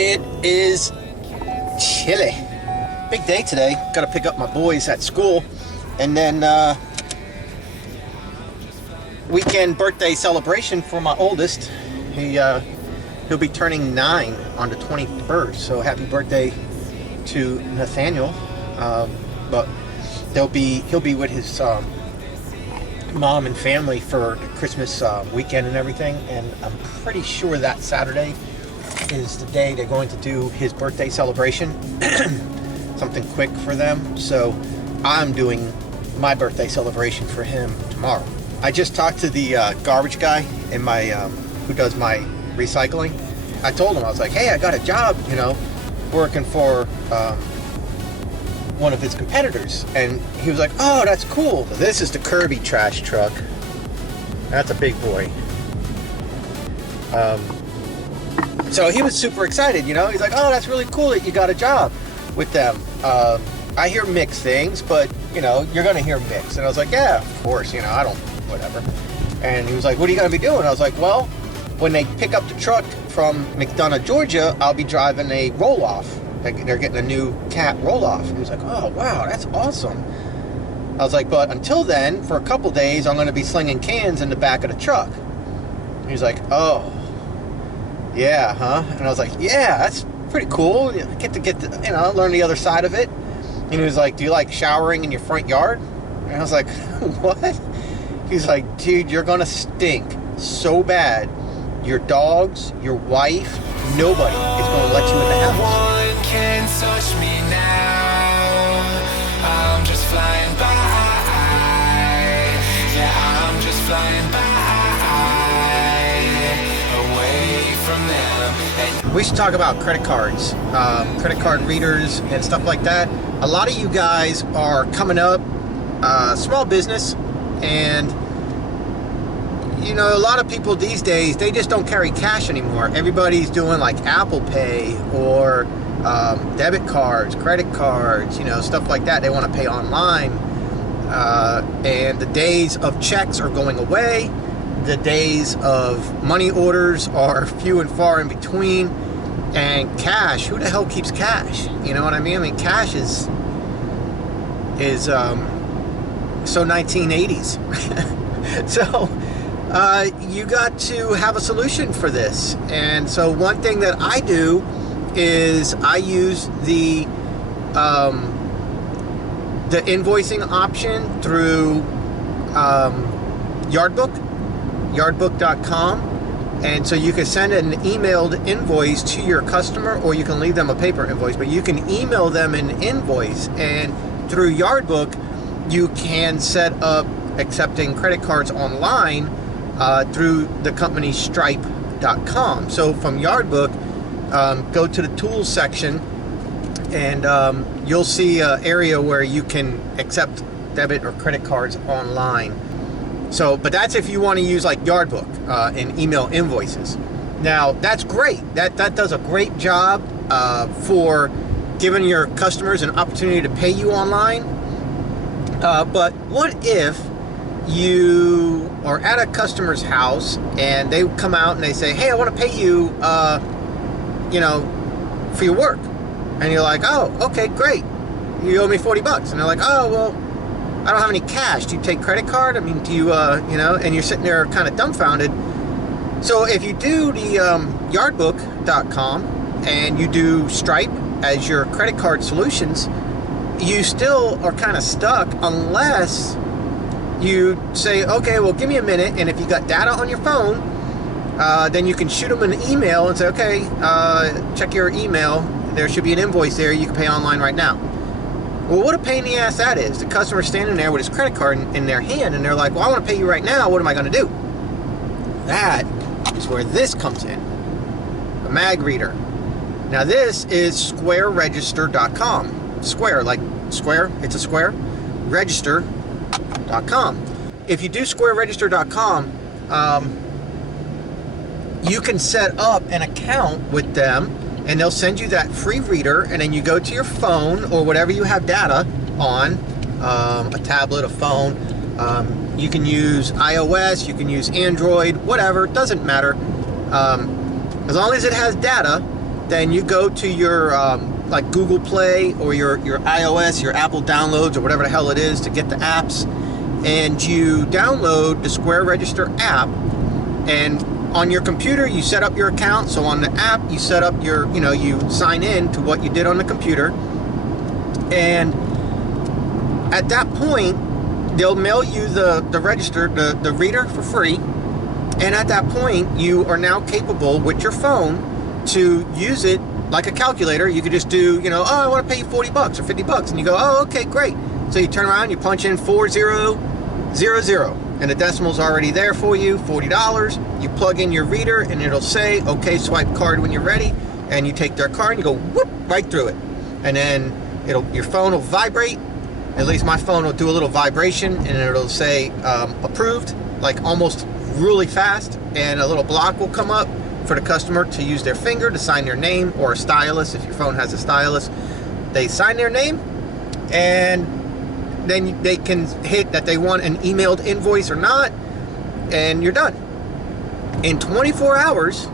It is chilly. Big day today. Got to pick up my boys at school, and then weekend birthday celebration for my oldest. He'll be turning 9 on the 21st. So happy birthday to Nathaniel. But he'll be with his mom and family for the Christmas weekend and everything. And I'm pretty sure that Saturday is the day they're going to do his birthday celebration. Something quick for them. So I'm doing my birthday celebration for him tomorrow. I just talked to the garbage guy in my who does my recycling. I told him, I was like, hey, I got a job, working for one of his competitors. And he was like, oh, that's cool. This is the Kirby trash truck. That's a big boy. So he was super excited, He's like, oh, that's really cool that you got a job with them. I hear mixed things, but, you're going to hear mixed. And I was like, yeah, of course, I don't, whatever. And he was like, what are you going to be doing? I was like, well, when they pick up the truck from McDonough, Georgia, I'll be driving a roll-off. They're getting a new cat roll-off. He was like, oh, wow, that's awesome. I was like, but until then, for a couple days, I'm going to be slinging cans in the back of the truck. He was like, oh, yeah, huh? And I was like, yeah, that's pretty cool. I get to learn the other side of it. And he was like, do you like showering in your front yard? And I was like, what? He's like, dude, you're going to stink so bad. Your dogs, your wife, nobody is going to let you in the house. No one can touch me now. I'm just flying by. Yeah, I'm just flying by. Away from them. We should talk about credit cards, credit card readers and stuff like that. A lot of you guys are coming up, small business, and a lot of people these days, they just don't carry cash anymore. Everybody's doing like Apple Pay or debit cards, credit cards, stuff like that. They want to pay online. And the days of checks are going away. The days of money orders are few and far in between. And cash, who the hell keeps cash? You know what I mean? I mean, cash is so 1980s. So you got to have a solution for this. And so one thing that I do is I use the invoicing option through yardbook.com. And so you can send an emailed invoice to your customer, or you can leave them a paper invoice, but you can email them an invoice. And through Yardbook, you can set up accepting credit cards online through the company Stripe.com. So from Yardbook, go to the tools section, and you'll see an area where you can accept debit or credit cards online. So, but that's if you want to use like Yardbook and email invoices. Now, that's great. That does a great job for giving your customers an opportunity to pay you online. But what if you are at a customer's house and they come out and they say, hey, I want to pay you, for your work. And you're like, oh, okay, great. You owe me $40. And they're like, oh, well, I don't have any cash. Do you take credit card? I mean, do you, and you're sitting there kind of dumbfounded. So if you do the yardbook.com and you do Stripe as your credit card solutions, you still are kind of stuck unless you say, okay, well, give me a minute. And if you got data on your phone, then you can shoot them an email and say, okay, check your email. There should be an invoice there. You can pay online right now. Well, what a pain in the ass that is. The customer's standing there with his credit card in their hand, and they're like, well, I want to pay you right now. What am I going to do? That is where this comes in. A mag reader. Now, this is squareregister.com. Square, like square, it's a square. Register.com. If you do squareregister.com, you can set up an account with them, and they'll send you that free reader, and then you go to your phone or whatever you have data on, a tablet, a phone. You can use iOS, you can use Android, whatever, it doesn't matter. As long as it has data, then you go to your like Google Play or your iOS, your Apple downloads, or whatever the hell it is to get the apps, and you download the Square Register app, and on your computer you set up your account. So on the app you set up your, you sign in to what you did on the computer, and at that point they'll mail you the register, the reader for free, and at that point you are now capable with your phone to use it like a calculator. You could just do, oh, I want to pay you $40 or $50, and you go, oh, okay, great. So you turn around, you punch in 4000, and the decimal's already there for you, $40. You plug in your reader, and it'll say, okay, swipe card when you're ready, and you take their card, and you go whoop right through it, and then your phone will vibrate. At least my phone will do a little vibration, and it'll say approved, like almost really fast, and a little block will come up for the customer to use their finger to sign their name, or a stylus if your phone has a stylus. They sign their name, and then they can hit that they want an emailed invoice or not, and you're done. In 24 hours,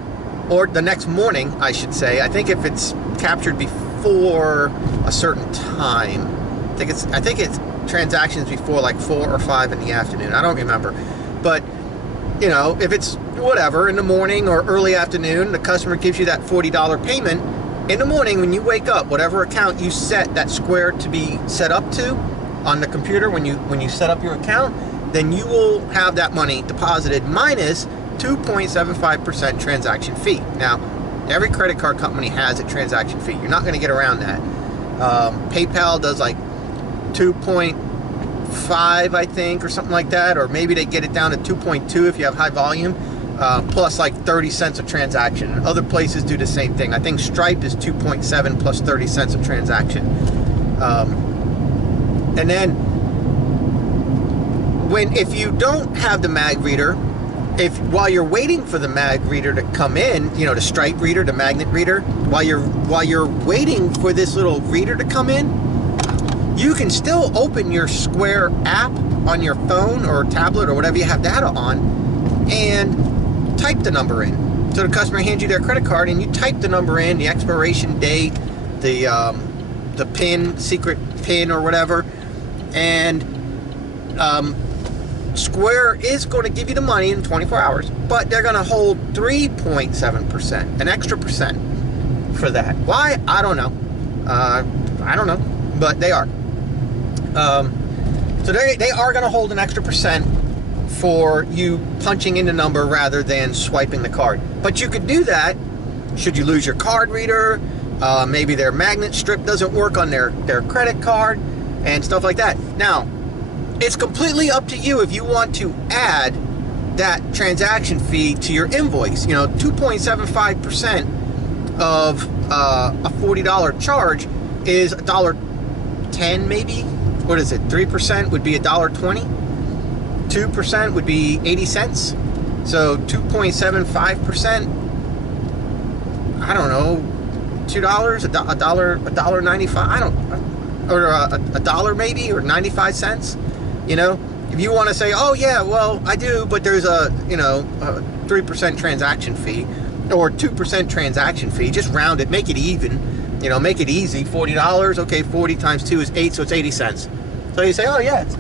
or the next morning, I should say. I think if it's captured before a certain time, I think it's transactions before like 4 or 5 in the afternoon. I don't remember, but if it's whatever in the morning or early afternoon, the customer gives you that $40 payment. In the morning when you wake up, whatever account you set that Square to be set up to on the computer, when you set up your account, then you will have that money deposited minus 2.75% transaction fee. Now, every credit card company has a transaction fee. You're not going to get around that. PayPal does like 2.5, I think, or something like that, or maybe they get it down to 2.2 if you have high volume, plus like 30 cents a transaction. Other places do the same thing. I think Stripe is 2.7 plus 30 cents a transaction. And then if you don't have the mag reader, while you're waiting for the mag reader to come in, the Stripe reader, the magnet reader, while you're waiting for this little reader to come in, you can still open your Square app on your phone or tablet or whatever you have data on, and type the number in. So the customer hands you their credit card, and you type the number in, the expiration date, the PIN, secret PIN or whatever, and Square is going to give you the money in 24 hours, but they're going to hold 3.7%, an extra percent for that. Why? I don't know. I don't know, but they are. So they are going to hold an extra percent for you punching in the number rather than swiping the card. But you could do that should you lose your card reader, maybe their magnet strip doesn't work on their credit card, and stuff like that. Now, it's completely up to you if you want to add that transaction fee to your invoice. 2.75% of a $40 charge is $1.10 maybe. What is it? 3% would be $1.20. 2% would be 80 cents. So 2.75%, I don't know, $2, $1.95, I don't, or a dollar maybe, or 95 cents. If you want to say, oh yeah, well I do, but there's a 3% transaction fee or 2% transaction fee, just round it, make it even, make it easy. $40, okay, 40 times 2 is 8, so it's 80 cents. So you say, oh yeah, it's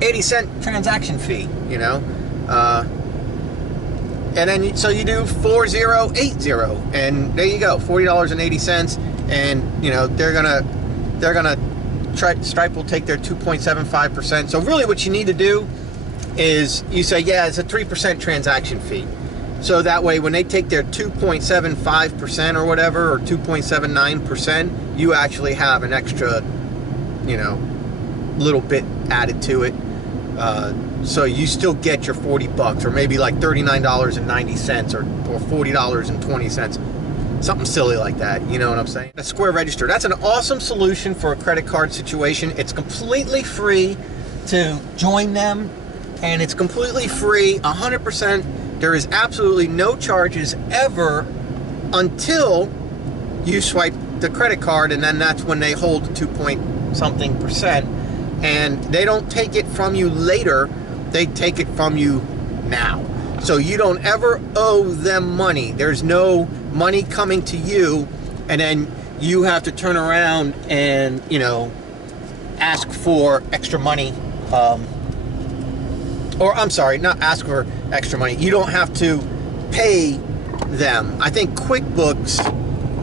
80-cent transaction fee, and then so you do 4080, and there you go, $40.80, and they're gonna Stripe will take their 2.75%. So really what you need to do is you say, yeah, it's a 3% transaction fee. So that way when they take their 2.75% or whatever, or 2.79%, you actually have an extra, little bit added to it. So you still get your $40, or maybe like $39.90 or $40.20. Something silly like that, you know what I'm saying? A Square Register, that's an awesome solution for a credit card situation. It's completely free to join them, and it's completely free, 100%. There is absolutely no charges ever until you swipe the credit card, and then that's when they hold 2-point-something%. And they don't take it from you later, they take it from you now. So you don't ever owe them money. There's no money coming to you, and then you have to turn around and, you know, ask for extra money. Or I'm sorry, not ask for extra money. You don't have to pay them. I think QuickBooks,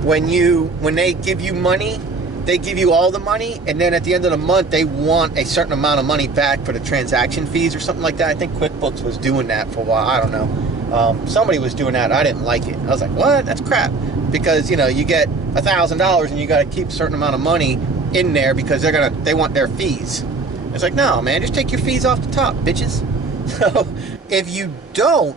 when they give you money, they give you all the money, and then at the end of the month they want a certain amount of money back for the transaction fees or something like that. I think QuickBooks was doing that for a while. I don't know. Somebody was doing that. I didn't like it. I was like, what? That's crap. Because, you know, you get $1,000 and you got to keep a certain amount of money in there because they want their fees. It's like, no, man, just take your fees off the top, bitches. So if you don't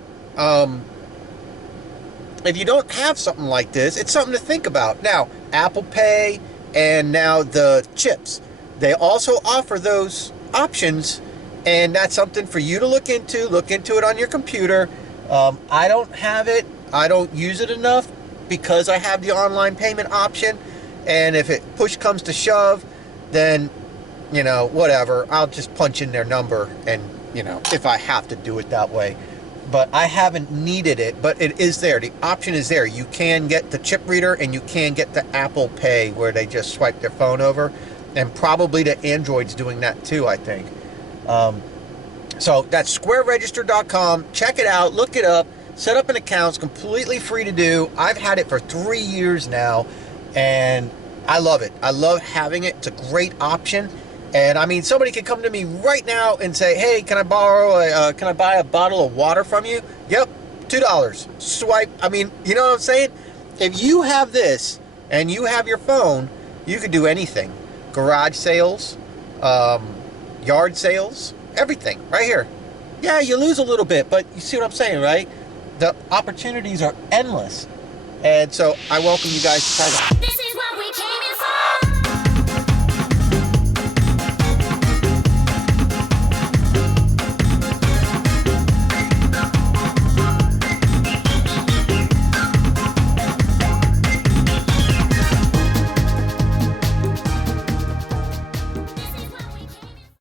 have something like this, it's something to think about. Now, Apple Pay and now the chips, they also offer those options, and that's something for you to look into. Look into it on your computer. I don't have it. I don't use it enough because I have the online payment option, and if it push comes to shove, then, you know, whatever, I'll just punch in their number, and, you know, if I have to do it that way. But I haven't needed it, but it is there. The option is there. You can get the chip reader, and you can get the Apple Pay where they just swipe their phone over, and probably the Android's doing that too, I think. So that's squareregister.com. Check it out, look it up, set up an account. It's completely free to do. I've had it for 3 years now, and I love it. I love having it. It's a great option. And I mean, somebody could come to me right now and say, hey, can I buy a bottle of water from you? Yep, $2. Swipe. I mean, you know what I'm saying? If you have this and you have your phone, you could do anything. Garage sales, yard sales, everything right here. Yeah, you lose a little bit, but you see what I'm saying, right? The opportunities are endless. And so I welcome you guys to try that.